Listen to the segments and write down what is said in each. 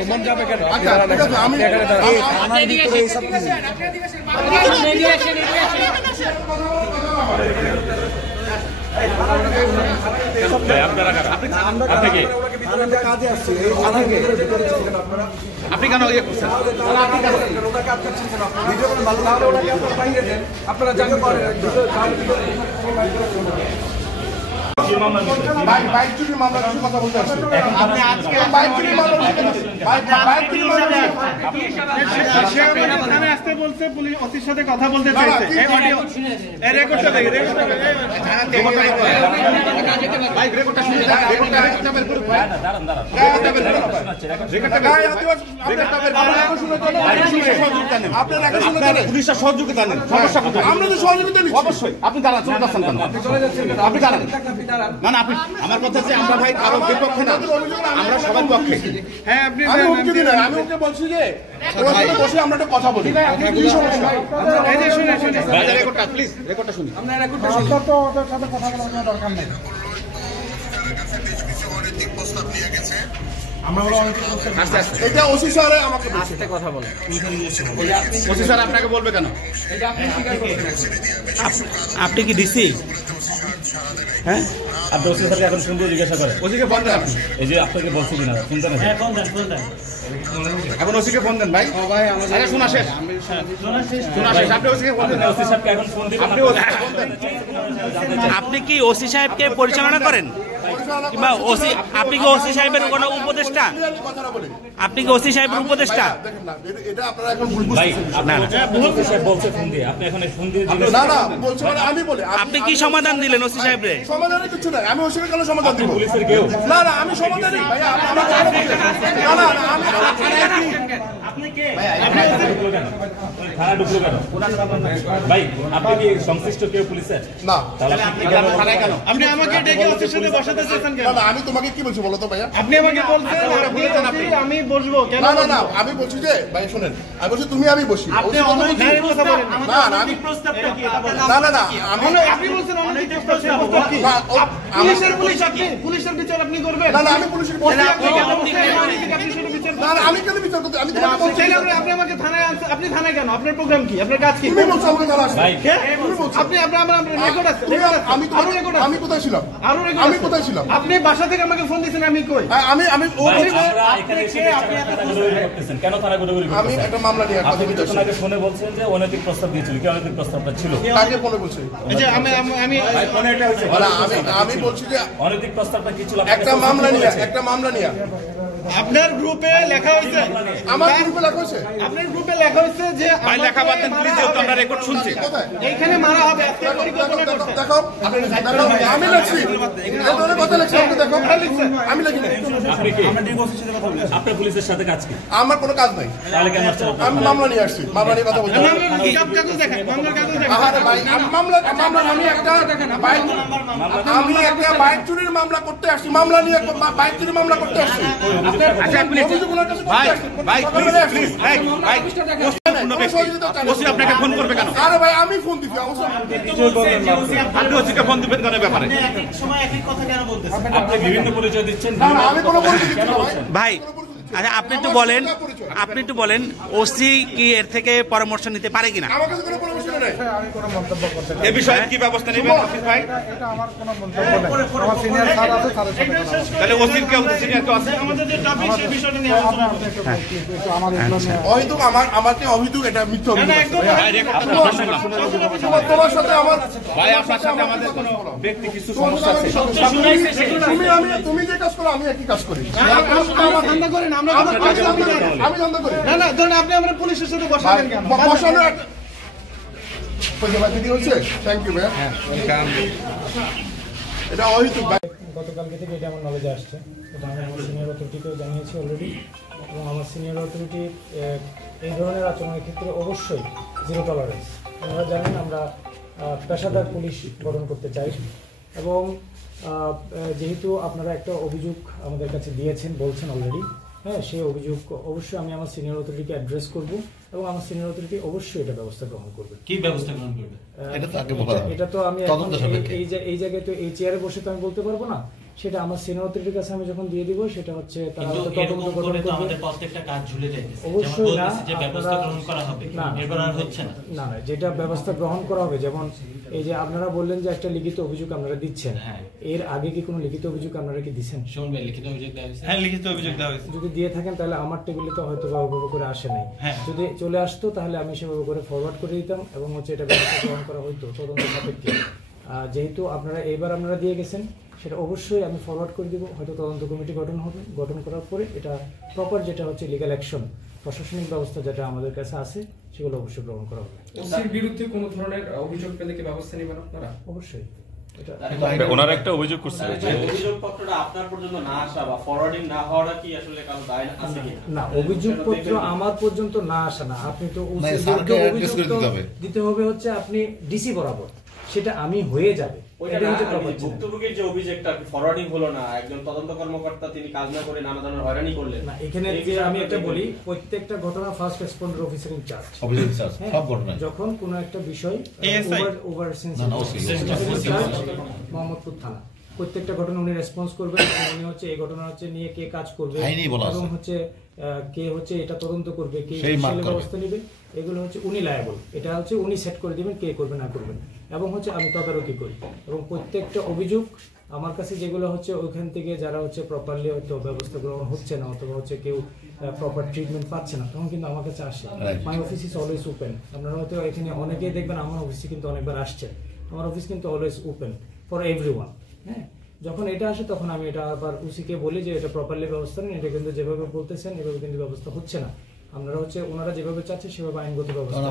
প্রমাণ যাবে কেন? আপনি কেন ইয়ে করছেন? আপনারা জানেন বাইক চুরির মামলা কিছু কথা বলতে আসছে। আপনি আজকে বাইক চুরির মামলা আসতে বলছে, পুলিশ ওসির সাথে কথা বলতে চাইছে। এই অডিও এই রেকর্ডটা দেখে বাইক রেকর্ডটা শুনে দাঁড়ান আপনারা পুলিশের সহযোগিতা নেন। আমরা তো সহযোগিতা নিচ্ছি অবশ্যই। আপনি দাঁড়ান, চলে যাচ্ছেন কেন? আপনি দাঁড়ান। মানে আপনি আমার কথা যে আমরা ভাই কারো বিপক্ষে না, আমরা সবার পক্ষে। হ্যাঁ আপনি আমি হুমকি দিই না, আমি ওকে বলছি যে ওর সাথে বসে আমরা একটা কথা বলি। কি সমস্যা? এই যে শুনে রেকর্ডটা প্লিজ, রেকর্ডটা শুনি। আমরা রেকর্ডটা শুনি। তো ওদের সাথে কথা বলার দরকার নেই। প্রস্তাব নিয়ে গেছে। আমরা হলো অনেক আস্তে আস্তে এটা ওসি স্যার আমাকে আস্তে কথা বলে। ওসি স্যার আপনাকে বলবে কেন? এটা আপনি স্বীকার করছেন। আপনি কি ডিসি? হ্যাঁ আপনি ওসি স্যারকে এখন শুনতে জিজ্ঞাসা করেন। ওসিকে ফোন দেন আপনি। এই যে আপনাকে বলছি কিনা শুনতে না? হ্যাঁ ফোন দেন, ফোন দেন। এখন ওসিকে ফোন দেন ভাই। ও ভাই আমাদের শোনা শেষ। শোনা শেষ। আপনি ওসিকে ফোন দেন। ওসি সাহেবকে এখন ফোন দিবেন। আপনি ওসিকে ফোন দেন। আপনি কি ওসি সাহেবকে পরিচালনা করেন? কিংবা ওসি আপনি কি ওসি সাহেবের কোনো উপদেষ্টা? আপনি কি ওসি সাহেবের উপদেষ্টা? এটা আপনারা এখন ভুল বুঝছেন। না ওসি সাহেব বলছে ফোন দিয়ে, আপনি এখন ফোন দিয়ে দিলেন। না না বলছে মানে আমি বলি। আপনি কি সমাধান দিলেন ওসি সাহেবরে? সমাধানে কিছু নাই, আমি ওসিকে কেন সমাধান দিব? পুলিশের কেউ না না আমি সমাধান দিই ভাই। আমার না না আমি আপনি কে? আপনি কেন থানা ঢুকলো কেন? ভাই আপনি কি সংশ্লিষ্ট কেউ পুলিশের? না তাহলে আপনি কেন থানায় কেন? আপনি আমাকে ডেকে ওসির সাথে বসাতে চাইছেন কেন? না আমি তোমাকে কি বলছি বলো তো ভাইয়া? আপনি আমাকে বলছেন আমি বসবো কেন? না না না আমি বলছি যে ভাই শুনেন, আমি বলছি তুমি আমি বসি। আপনি অনৈতিক কথা বলেন। না না আমি প্রস্তাবটা কি? না না না আপনি বলছেন অনৈতিক প্রস্তাব কি? পুলিশের বিচার আপনি করবেন? না না আমি পুলিশের না না আমি কেন বিচার করতে? আমি তোমাকে বলছি আপনি আমাকে থানায় আনছেন। আপনি থানায় কেন? আপনার প্রোগ্রাম কি? আপনার কাজ কি? তুমি বলছো আমাকে থানায় আসতে। আপনি আমরা রেকর্ড আছে। আমি কোথায় ছিলাম? আমি কোথায় ছিলাম? আপনি বাসা থেকে আমাকে ফোন দিয়েছেন, আমি কই? আমি আমি কেন থানা গোটাগুলি? আমি একটা মামলা নিয়ে আপনি আপনাকে ফোনে বলছেন যে অনৈতিক প্রস্তাব দিয়েছিল। কি অনৈতিক প্রস্তাবটা ছিল? কাকে ফোনে বলছেন? এই যে আমি ফোনে এটা হইছে। আমি বলছি যে অনৈতিক প্রস্তাবটা কি ছিল? একটা মামলা নিয়ে আপনার গ্রুপে লেখা হয়েছে। আমার গ্রুপে লেখা হয়েছে? আপনার গ্রুপে লেখা হয়েছে যে ভাই লেখা বাতেন প্লিজ, যেহেতু আমরা রেকর্ড শুনছি। এইখানে মারা হবে আজকে পরিকল্পনা করছে। দেখো আমি লিখছি এটা কথা লিখছি। আপনি দেখো আমি লিখি না। আপনি কি আমরা ডিগোসের সাথে কথা বলছি? আপনার পুলিশের সাথে কাজ কি? আমার কোনো কাজ নাই। তাহলে কেন আসছেন? আমি মামলা নিয়ে আসছি। মামলা নিয়ে কথা বলছি। হিসাব কাগজ দেখেন, মামলার কাগজ দেখেন। আরে ভাই মামলা আমি একটা বাইক বাইক চুরির মামলা করতে আসছি। মামলা নিয়ে বাইক চুরির মামলা করতে আসছি। আচ্ছা আপনি ভাই ভাই প্লিজ প্লিজ ভাই ভাই ওসি আপনাকে ফোন করবে কেন? আরে ভাই আমি ফোন দিছি। আপনি ওসিকে ফোন দিবেন কেন ব্যাপারে? এক সময় এক কথা কেন বলতেছেন? আপনি বিভিন্ন পরিচয় দিচ্ছেন। না আমি কোনো পরিচয় দিচ্ছি না ভাই। আচ্ছা আপনি একটু বলেন ওসি কি এর থেকে পরামর্শ নিতে পারে কিনা? আমার কাছে কোনো পরামর্শ নেই। আমি কোনো মন্তব্য করতে পারি। এই বিষয়ে কি ব্যবস্থা নেবেন অফিস ভাই? এটা আমার কোনো মন্তব্য নেই। আমার সিনিয়র স্যার আছে, স্যারের সাথে কথা বলুন। তাহলে ওসির কেউ সিনিয়র কেউ আছে? আমাদের যে টপিক সেই বিষয়টা নিয়ে আলোচনা করতে একটু আমাদের হয়তো আমাকে অভিযোগ এটা মিথ্যা অভিযোগ। না একদম তোমার সাথে আমার ভাই আপনার সাথে আমাদের কোনো ব্যক্তি কিছু সমস্যা আছে? তুমি যে কাজ করো আমি একই কাজ করি। আমার ধান্দা করেন। আমি জানতে করি না না ধরেন আপনি আমরা পুলিশের সাথে বসাবেন কেন? বসানো হচ্ছে। থ্যাংক ইউ ভাই। এটা অহেতুক। গতকালকে থেকে এটা আমার নলেজে আসছে। এটা আমি আমার সিনিয়র অথরিটিকেও জানিয়েছি অলরেডি, এবং আমার সিনিয়র অথরিটি এই ধরনের আচরণের ক্ষেত্রে অবশ্যই জিরো টলারেন্স। আপনারা জানেন আমরা পেশাদার পুলিশ গঠন করতে চাই, এবং যেহেতু আপনারা একটা অভিযোগ আমাদের কাছে দিয়েছেন বলছেন অলরেডি, হ্যাঁ সেই অভিযোগ অবশ্যই আমি আমার সিনিয়র অথরিটিকে অ্যাড্রেস করব, এবং আমার সিনিয়র অথরিটি অবশ্যই এটা ব্যবস্থা গ্রহণ করবে। কি ব্যবস্থা গ্রহণ করবে? এটা তো আমি এই জায়গায় তো এই চেয়ারে বসে তো আমি বলতে পারবো না। সেটা আমার সিনিয়র অথরিটির কাছে আমি যখন দিয়ে দিব, সেটা হচ্ছে তারা হয়তো তদন্ত গঠন করবে। আমাদের প্রত্যেকটা কাজ ঝুলে যাইতেছে, অবশ্যই না, যে ব্যবস্থা গ্রহণ করা হবে এরপর আর হচ্ছে না। না না, যেটা ব্যবস্থা গ্রহণ করা হবে, যেমন এই যে আপনারা বললেন যে একটা লিখিত অভিযোগ আপনারা দিচ্ছেন, এর আগে কি কোনো লিখিত অভিযোগ আপনারা কি দিচ্ছেন? শুনবে লিখিত অভিযোগ দেওয়া হয়েছে? হ্যাঁ, লিখিত অভিযোগ দেওয়া হয়েছে। যদি দিয়ে থাকেন তাহলে আমার টেবিলে তো হয়তো বা ওভাবে করে আসে নাই। যদি চলে আসতো তাহলে আমি সেভাবে করে ফরওয়ার্ড করে দিতাম এবং হচ্ছে এটা ব্যবস্থা গ্রহণ করা হইতো তদন্ত সাপেক্ষে। যেহেতু আপনারা এইবার আপনারা দিয়ে গেছেন, সেটা অবশ্যই আমি ফরওয়ার্ড করে দিব। হয়তো তদন্ত কমিটি গঠন হবে, গঠন করার পরে এটা প্রপার যেটা হচ্ছে লিগ্যাল অ্যাকশন, প্রশাসনিক ব্যবস্থা যেটা আমাদের কাছে আছে, সেগুলো অবশ্যই গ্রহণ করা হবে। ওসির বিরুদ্ধে কোনো ধরনের অভিযোগ পেলে কি ব্যবস্থা নেবেন আপনারা? অবশ্যই। ওনারা একটা অভিযোগ করছে যে অভিযোগপত্রটা আপনার পর্যন্ত না আসা বা ফরওয়ার্ডিং না হওয়াটা কি আসলে কারো দায় আছে কি? না, অভিযোগপত্র আমার পর্যন্ত না আসা না, আপনি তো দিতে হবে হচ্ছে আপনি ডিসি বরাবর, সেটা আমি হয়ে যাবে। ভুক্তভোগীর যে অভিযোগটা ফরওয়ার্ডিং হলো না, একজন তদন্ত কর্মকর্তা তিনি কাজ না করে নানা ধরনের হয়রানি করলেন না, এখানে যে আমি একটা বলি, প্রত্যেকটা ঘটনা ফার্স্ট রেসপন্ডার অফিসার ইনচার্জ সব ঘটনা, যখন কোনো একটা বিষয় ওভার মোহাম্মদপুর থানা, প্রত্যেকটা ঘটনা উনি রেসপন্স করবেন। উনি হচ্ছে এই ঘটনা হচ্ছে নিয়ে কে কাজ করবে এবং হচ্ছে কে হচ্ছে এটা তদন্ত করবে, কে ব্যবস্থা নেবে, এগুলো হচ্ছে উনি লায়াবল। এটা হচ্ছে উনি সেট করে দিবেন কে করবে না করবেন, এবং হচ্ছে আমি তদারকি করি। এবং প্রত্যেকটা অভিযোগ আমার কাছে যেগুলো হচ্ছে ওইখান থেকে যারা হচ্ছে প্রপারলি হয়তো ব্যবস্থা গ্রহণ হচ্ছে না অথবা হচ্ছে কেউ প্রপার ট্রিটমেন্ট পাচ্ছে না, তখন কিন্তু আমার কাছে আসে। My office is always open. আপনারা হয়তো এখানে অনেকেই দেখবেন আমার অফিসে কিন্তু অনেকবার আসছেন। আমার অফিস কিন্তু অলওয়েজ ওপেন ফর এভরিওয়ান। হ্যাঁ, যখন এটা আসে তখন আমি এটা আবার উসিকে বলি যে এটা প্রপারলি ব্যবস্থা নেন, এটা কিন্তু যেভাবে বলতেছেন এভাবে কিন্তু ব্যবস্থা হচ্ছে না। আপনারা হচ্ছে ওনারা যেভাবে চাচ্ছে সেভাবে আইনগত ব্যবস্থা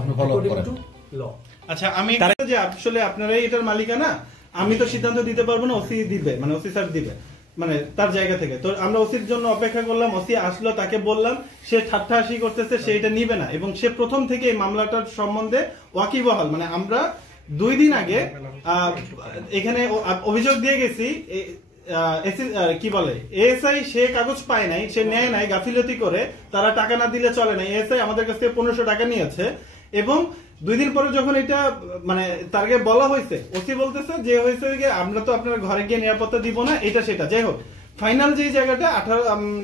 ল। আচ্ছা, আমি যে আসলে আপনারাই এটার মালিকানা, আমি তো সিদ্ধান্ত দিতে পারবো না, ওসি দিবে, মানে ওসি স্যার দিবে, মানে তার জায়গা থেকে। তো আমরা ওসির জন্য অপেক্ষা করলাম, ওসি আসলো, তাকে বললাম, সে ঠাট্টাহাসি করতেছে, সে এটা নিবে না এবং সে প্রথম থেকে এই মামলাটার সম্বন্ধে ওয়াকিবহাল। মানে আমরা 2 দিন আগে এখানে অভিযোগ দিয়ে গেছি, কি বলে এএসআই সে কাগজ পায় নাই, সে নেয় নাই, গাফিলতি করে, তারা টাকা না দিলে চলে না। এএসআই আমাদের কাছ থেকে 1500 টাকা নিয়েছে এবং 2 দিন পরে যখন এটা মানে তারকে বলা হয়েছে, ওসি বলতেছে যে হয়েছে আমরা তো আপনার ঘরে গিয়ে নিরাপত্তা দিব না, এটা সেটা। যাই হোক, ফাইনাল যে জায়গাটা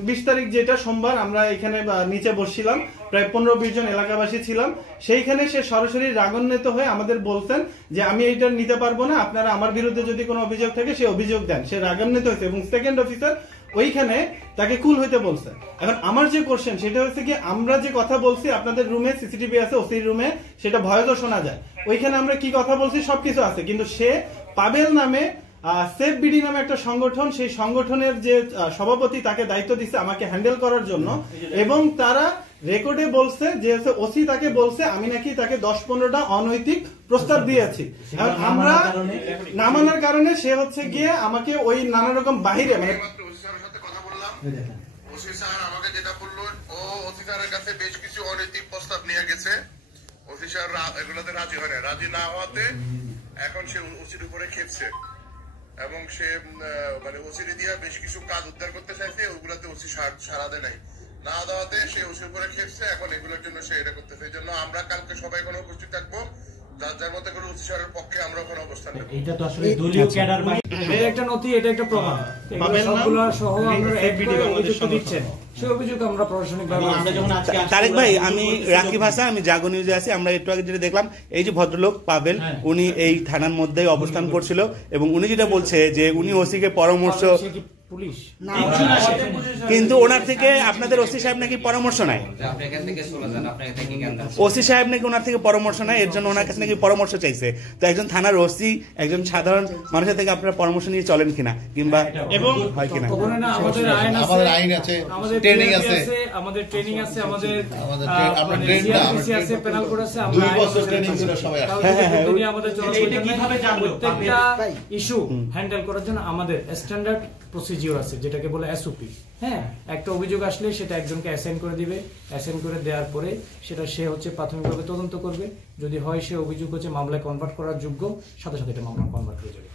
20 তারিখ যেটা সোমবার আমরা এখানে নিচে বসছিলাম, প্রায় 15-20 জন এলাকাবাসী ছিলাম, সেইখানে সে সরাসরি রাগান্বিত হয়ে আমাদের বলছেন যে আমি এইটা নিতে পারবো না, আপনারা আমার বিরুদ্ধে যদি কোনো অভিযোগ থাকে সে অভিযোগ দেন। সে রাগান্বিত হয়েছে এবং সেকেন্ড অফিসার ওইখানে তাকে কুল হইতে বলছে। এখন আমার যে কোশ্চেন সেটা হচ্ছে কি, আমরা যে কথা বলছি আপনাদের রুমে সিসিটিভি আছে, ওসির রুমে, সেটা ভয়েসও শোনা যায়। ওইখানে আমরা কি কথা বলছি সবকিছু আছে, কিন্তু সে পাবেল নামে সেফ বিডি নামে একটা সংগঠন, সেই সংগঠনের যে সভাপতি তাকে দায়িত্ব দিচ্ছে আমাকে হ্যান্ডেল করার জন্য, এবং তারা রেকর্ডে বলছে যে ওসি তাকে বলছে আমি নাকি তাকে 10-15টা অনৈতিক প্রস্তাব দিয়েছি। আমরা না মানার কারণে সে হচ্ছে গিয়ে আমাকে ওই নানা রকম বাহিরে, মানে ওসি স্যার আমাকে যেটা বললো, ও ওসি স্যারের কাছে বেশ কিছু অনৈতিক প্রস্তাব নিয়ে গেছে, ওসি স্যার এগুলোতে রাজি হয় না, রাজি না হওয়াতে এখন সে ওসির উপরে খেপছে এবং সে মানে ওসির দিয়া বেশ কিছু কাজ উদ্ধার করতে চাইছে, ওগুলাতে ওসি সারা দেয় নাই, না দেওয়াতে সে ওসির উপরে খেপছে। এখন এগুলোর জন্য সে এটা করতেছে। এই জন্য আমরা কালকে সবাই কোনো উপস্থিত থাকবো, যার মধ্যে করে ওসি স্যারের পক্ষে আমরা ওখানে অবস্থান নেব। এটা তো আসলে দলীয় ক্যাডার, এটা একটা নথি, এটা একটা প্রমাণ, সবগুলো সহ আমরা অভিযোগ দিচ্ছেন, সেই অভিযোগ আমরা প্রশাসনিকভাবে। তারেক ভাই, আমি রাকিব হাসান, আমি জাগো নিউজে আছি। আমরা একটু আগে যেটা দেখলাম, এই যে ভদ্রলোক পাবেল, উনি এই থানার মধ্যেই অবস্থান করছিল এবং উনি যেটা বলছে যে উনি ওসিকে পরামর্শ, পুলিশ কিন্তু ওনার থেকে আপনাদের ওসি সাহেব নাকি পরামর্শ নাই, ওসি সাহেব নাকি ওনার থেকে পরামর্শ নাই, এর জন্য ওনার কাছে নাকি পরামর্শ চাইছে। তো একজন থানার ওসি একজন সাধারণ মানুষের থেকে আপনারা পরামর্শ নিয়ে চলেন কিনা, কিংবা এবং হয় কিনা? আমাদের আইন আছে, আমাদের ট্রেনিং আছে, আমাদের ট্রেনিং আছে, আমাদের পেনাল কোড আছে, আমরা 2 বছর ট্রেনিং করে সবাই আসে। হ্যাঁ, আমাদের এটা কিভাবে জানবো? প্রত্যেকটা ইস্যু হ্যান্ডেল করার জন্য আমাদের স্ট্যান্ডার্ড প্রসিজিওর আছে, যেটাকে বলে এসওপি। হ্যাঁ, একটা অভিযোগ আসলে সেটা একজনকে অ্যাসাইন করে দিবে, অ্যাসাইন করে দেওয়ার পরে সেটা সে হচ্ছে প্রাথমিকভাবে তদন্ত করবে, যদি হয় সে অভিযোগ হচ্ছে মামলায় কনভার্ট করার যোগ্য, সাথে সাথে এটা মামলা কনভার্ট হয়ে যাবে।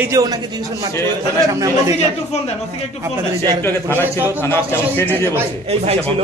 এই যে ওনাকে 300 মাত্র থানার সামনে আমরা দেখলাম, একটু ফোন দেন, ওসিকে একটু ফোন দেন। একটু আগে থানা ছিল, থানা আসছে, সে নিজে বলছে এই ভাই ছিল,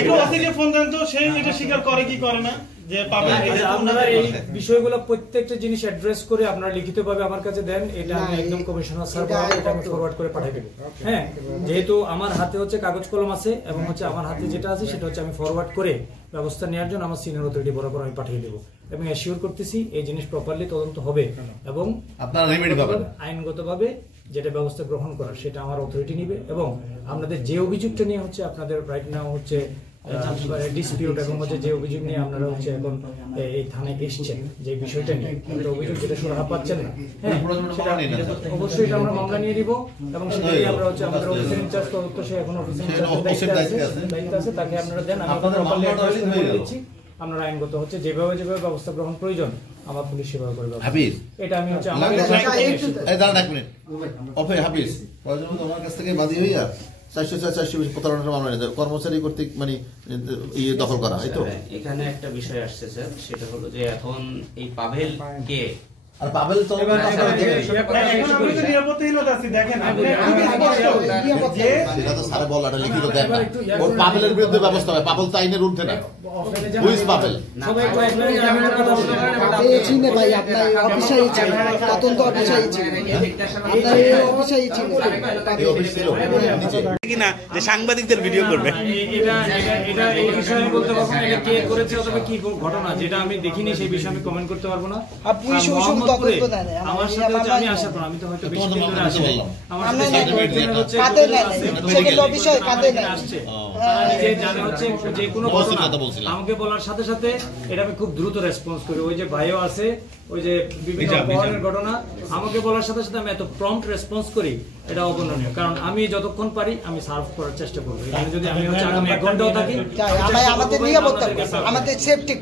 একটু ওসিকে ফোন দেন তো, সে এটা স্বীকার করে কি করে না। যে পাবেন আচ্ছা, আপনারা এই বিষয়গুলো প্রত্যেকটা জিনিস অ্যাড্রেস করে আপনারা লিখিতভাবে আমার কাছে দেন, এটা আমি একদম কমিশনার স্যার এটা আমি ফরওয়ার্ড করে পাঠিয়ে দেবো। হ্যাঁ, যেহেতু আমার হাতে হচ্ছে কাগজ কলম আছে এবং হচ্ছে আমার হাতে যেটা আছে সেটা হচ্ছে আমি ফরওয়ার্ড করে ব্যবস্থা নেওয়ার জন্য আমার সিনিয়র অথরিটি বরাবর আমি পাঠিয়ে দেবো এবং অ্যাসিওর করতেছি এই জিনিস প্রপারলি তদন্ত হবে এবং আপনারা রেমেডি পাবেন আইনগতভাবে যেটা ব্যবস্থা গ্রহণ করার সেটা আমার অথরিটি নিবে। এবং আপনাদের যে অভিযোগটা নিয়ে হচ্ছে আপনাদের রাইট নাও হচ্ছে ডিসপিউট এবং হচ্ছে যে অভিযোগ নিয়ে আপনারা হচ্ছে এখন এই থানায় এসেছেন, যে বিষয়টা নিয়ে আপনাদের অভিযোগ যেটা সুরাহা পাচ্ছেন না, হ্যাঁ সেটা অবশ্যই এটা আমরা মামলা নিয়ে নিব এবং সেটাই আমরা হচ্ছে আমাদের অফিসার ইনচার্জ তদন্ত, সে এখন অফিসার দায়িত্ব আছে, তাকে আপনারা দেন, আমি দিচ্ছি। আপনারা আইনগত হচ্ছে যেভাবে যেভাবে ব্যবস্থা গ্রহণ প্রয়োজন আমার পুলিশ সেবা করবে। এটা আমি হচ্ছে আমাদের হাফিজ তোমার কাছ থেকে বাদী হইয়া 400 প্রতারণার মামলা কর্মচারী কর্তৃক মানে ইয়ে দখল করা হয়। তো এখানে একটা বিষয় আসছে স্যার, সেটা হলো যে এখন এই পাভেল কে আর পাবেল তো নিরাপত্তাহীনতা আছে, দেখেন সেটা তো স্যার বলাটা লিখিত দেন না, ওর পাবেলের বিরুদ্ধে ব্যবস্থা হবে। পাবেল তো আইনের ঊর্ধ্বে না, হুইজ পাবেল ভাই আপনার অফিসারই ছিল, তদন্ত অফিসারই ছিল, আপনার এই অফিসারই ছিল কিনা যে সাংবাদিকদের ভিডিও করবে। এটা এই বিষয়ে আমি বলতে পারবো না, এটা কে করেছে অথবা কি ঘটনা যেটা আমি দেখিনি সেই বিষয়ে আমি কমেন্ট করতে পারবো না। আমার সাথে হচ্ছে আমি আশা করি, আমি তো হয়তো বেশি দিন ধরে আসি, আমার সাথে আসছে যে জানে হচ্ছে যে কোনো ঘটনা আমাকে বলার সাথে সাথে এটা আমি খুব দ্রুত রেসপন্স করি। ওই যে ভাইও আছে, ওই যে বিভিন্ন অপহরণের ঘটনা আমাকে বলার সাথে সাথে আমি এত প্রম্পট রেসপন্স করি, এটা অবর্ণনীয়। কারণ আমি যতক্ষণ পারি আমি সার্ভ করার চেষ্টা করবো। এখানে যদি আমি হচ্ছে আগামী 1 ঘন্টাও থাকি, আমাদের নিরাপত্তা, আমাদের সেফটি